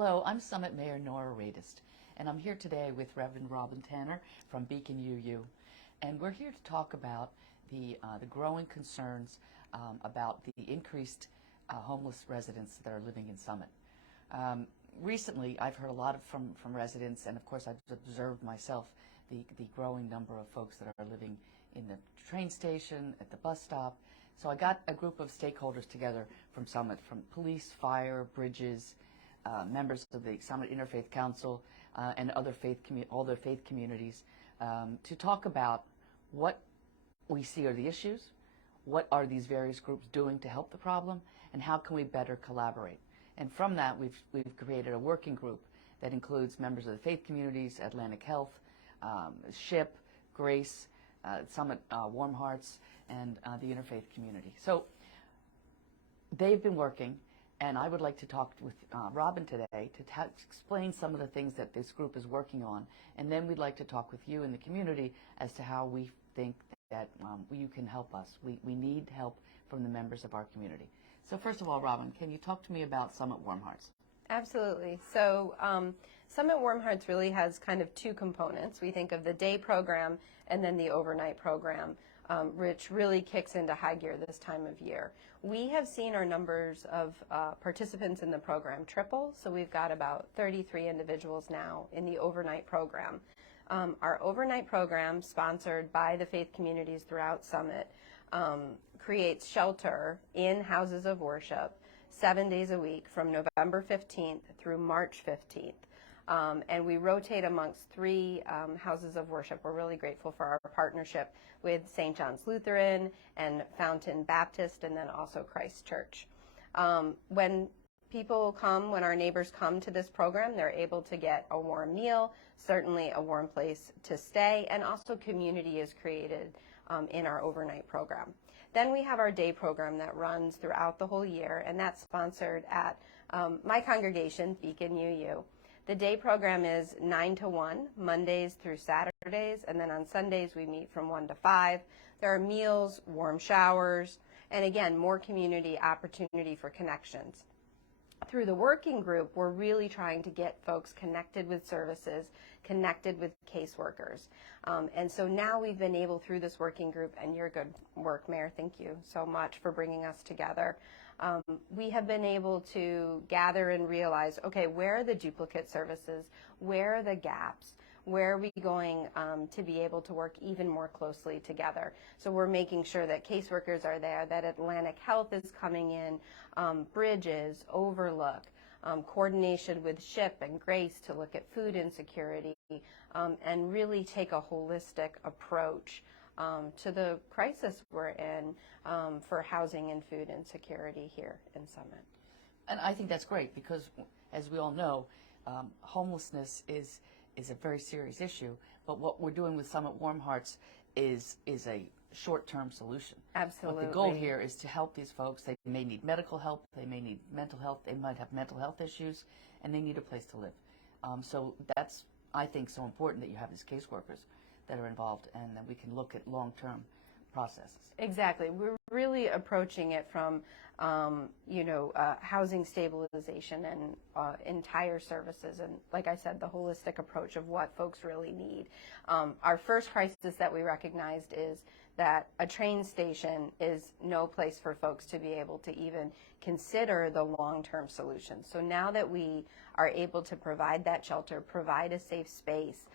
Hello, I'm Summit Mayor Nora Radist, and I'm here today with Reverend Robin Tanner from Beacon UU. And we're here to talk about the growing concerns about the increased homeless residents that are living in Summit. Recently, I've heard a lot from residents, and of course I've observed myself the growing number of folks that are living in the train station, at the bus stop. So I got a group of stakeholders together from Summit, from police, fire, bridges, members of the Summit Interfaith Council, and other all the faith communities, to talk about what we see are the issues, what are these various groups doing to help the problem, and how can we better collaborate. And from that, we've created a working group that includes members of the faith communities, Atlantic Health, SHIP, Grace, Summit Warm Hearts, and the Interfaith community. So they've been working, and I would like to talk with Robin today to explain some of the things that this group is working on, and then we'd like to talk with you in the community as to how we think that you can help us. We need help from the members of our community. So first of all, Robin, can you talk to me about Summit Warm Hearts? Absolutely. So Summit Warm Hearts really has kind of two components. We think of the day program and then the overnight program, which really kicks into high gear this time of year. We have seen our numbers of participants in the program triple, so we've got about 33 individuals now in the overnight program. Our overnight program, sponsored by the faith communities throughout Summit, creates shelter in houses of worship 7 days a week from November 15th through March 15th. And we rotate amongst three houses of worship. We're really grateful for our partnership with St. John's Lutheran and Fountain Baptist, and then also Christ Church. When people come, when our neighbors come to this program, they're able to get a warm meal, certainly a warm place to stay, and also community is created in our overnight program. Then we have our day program that runs throughout the whole year, and that's sponsored at my congregation, Beacon UU. The day program is 9 to 1, Mondays through Saturdays, and then on Sundays we meet from 1 to 5. There are meals, warm showers, and again, more community opportunity for connections. Through the working group, we're really trying to get folks connected with services, connected with caseworkers. And so now we've been able, through this working group, and your good work, Mayor, thank you so much for bringing us together. We have been able to gather and realize, okay, where are the duplicate services? Where are the gaps? Where are we going to be able to work even more closely together? So we're making sure that caseworkers are there, that Atlantic Health is coming in, Bridges, Overlook, coordination with SHIP and Grace to look at food insecurity, and really take a holistic approach to the crisis we're in for housing and food insecurity here in Summit. And I think that's great because, as we all know, homelessness is a very serious issue, but what we're doing with Summit Warm Hearts is a short-term solution. Absolutely. But the goal here is to help these folks. They may need medical help, they may need mental health, they might have mental health issues, and they need a place to live. So that's, I think, so important that you have these caseworkers that are involved and that we can look at long-term processes. Exactly. We're really approaching it from, housing stabilization and entire services, and like I said, the holistic approach of what folks really need. Our first crisis that we recognized is that a train station is no place for folks to be able to even consider the long-term solution. So now that we are able to provide that shelter, provide a safe space,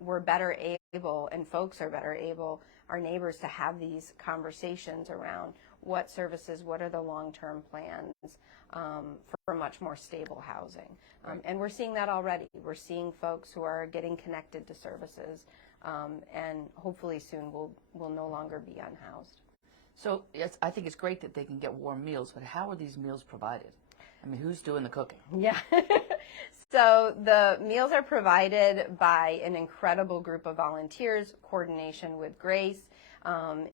we're better able, and folks are better able, our neighbors, to have these conversations around what services, what are the long-term plans for much more stable housing. And we're seeing that already. We're seeing folks who are getting connected to services, and hopefully soon will no longer be unhoused. So yes, I think it's great that they can get warm meals, but how are these meals provided? I mean, who's doing the cooking? Yeah. So the meals are provided by an incredible group of volunteers, coordination with Grace.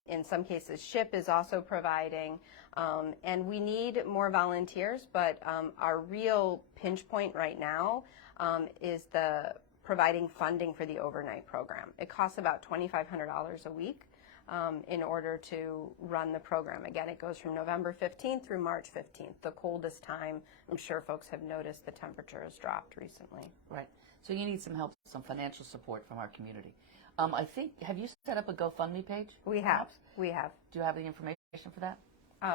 In some cases, SHIP is also providing. And we need more volunteers, but our real pinch point right now is the providing funding for the overnight program. It costs about $2,500 a week. in order to run the program. Again, it goes from November 15th through March 15th, the coldest time. I'm sure folks have noticed the temperature has dropped recently. Right. So you need some help, some financial support from our community. I think, have you set up a GoFundMe page? We have. perhaps? We have. Do you have the information for that?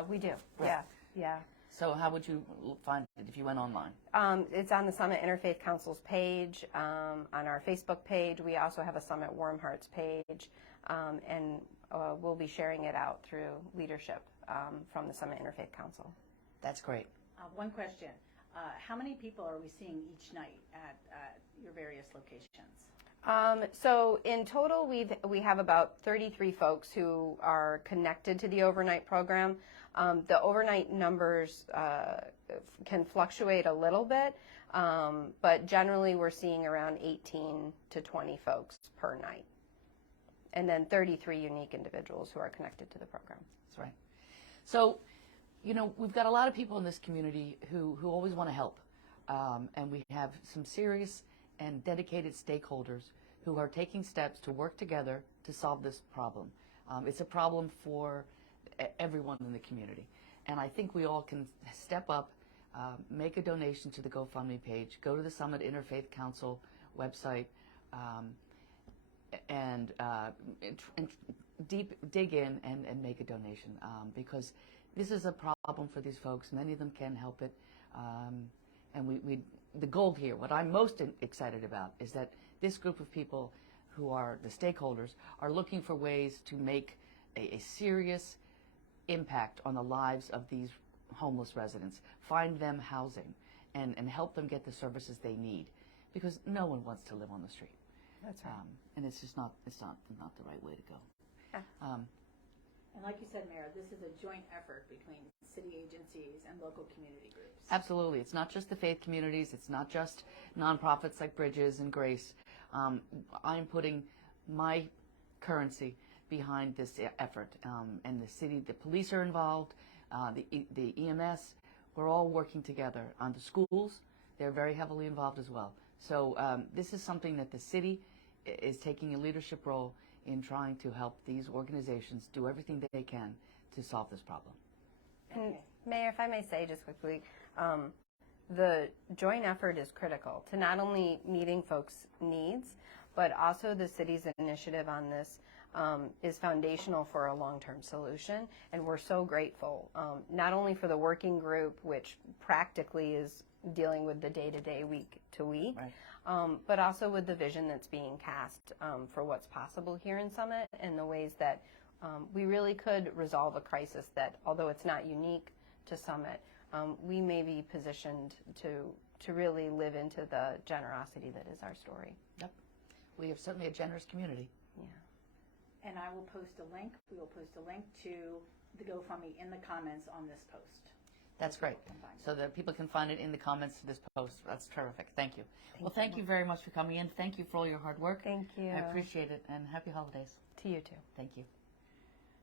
We do. Right. Yeah. Yeah. So how would you find it if you went online? It's on the Summit Interfaith Council's page, on our Facebook page. We also have a Summit Warm Hearts page, and we'll be sharing it out through leadership from the Summit Interfaith Council. That's great. One question. How many people are we seeing each night at your various locations? So in total, we have about 33 folks who are connected to the overnight program. The overnight numbers can fluctuate a little bit, but generally we're seeing around 18 to 20 folks per night, and then 33 unique individuals who are connected to the program. That's right. So, you know, we've got a lot of people in this community who always want to help, and we have some serious and dedicated stakeholders who are taking steps to work together to solve this problem. It's a problem for everyone in the community, and I think we all can step up, make a donation to the GoFundMe page, go to the Summit Interfaith Council website, and dig in and make a donation, because this is a problem for these folks. Many of them can't help it, and the goal here, what I'm most excited about, is that this group of people who are the stakeholders are looking for ways to make a serious impact on the lives of these homeless residents, find them housing, and help them get the services they need, because no one wants to live on the street. That's right. And it's just not the right way to go. Yeah. And like you said, Mayor, this is a joint effort between city agencies and local community groups. Absolutely. It's not just the faith communities. It's not just nonprofits like Bridges and Grace. I'm putting my currency behind this effort. And the city, the police are involved, the EMS, we're all working together. On the schools, they're very heavily involved as well. So this is something that the city is taking a leadership role in trying to help these organizations do everything that they can to solve this problem. And Mayor, if I may say just quickly, the joint effort is critical to not only meeting folks' needs, but also the city's initiative on this is foundational for a long-term solution. And we're so grateful, not only for the working group, which practically is dealing with the day-to-day, week-to-week, Right. but also with the vision that's being cast for what's possible here in Summit and the ways that we really could resolve a crisis that, although it's not unique to Summit, we may be positioned to really live into the generosity that is our story. Yep. We have certainly a generous community. Yeah. And I will post a link. We will post a link to the GoFundMe in the comments on this post. That's great. People can find it. So that people can find it in the comments to this post. That's terrific. Thank you. Well, thank you very much for coming in. Thank you for all your hard work. Thank you. I appreciate it, and happy holidays. To you too. Thank you.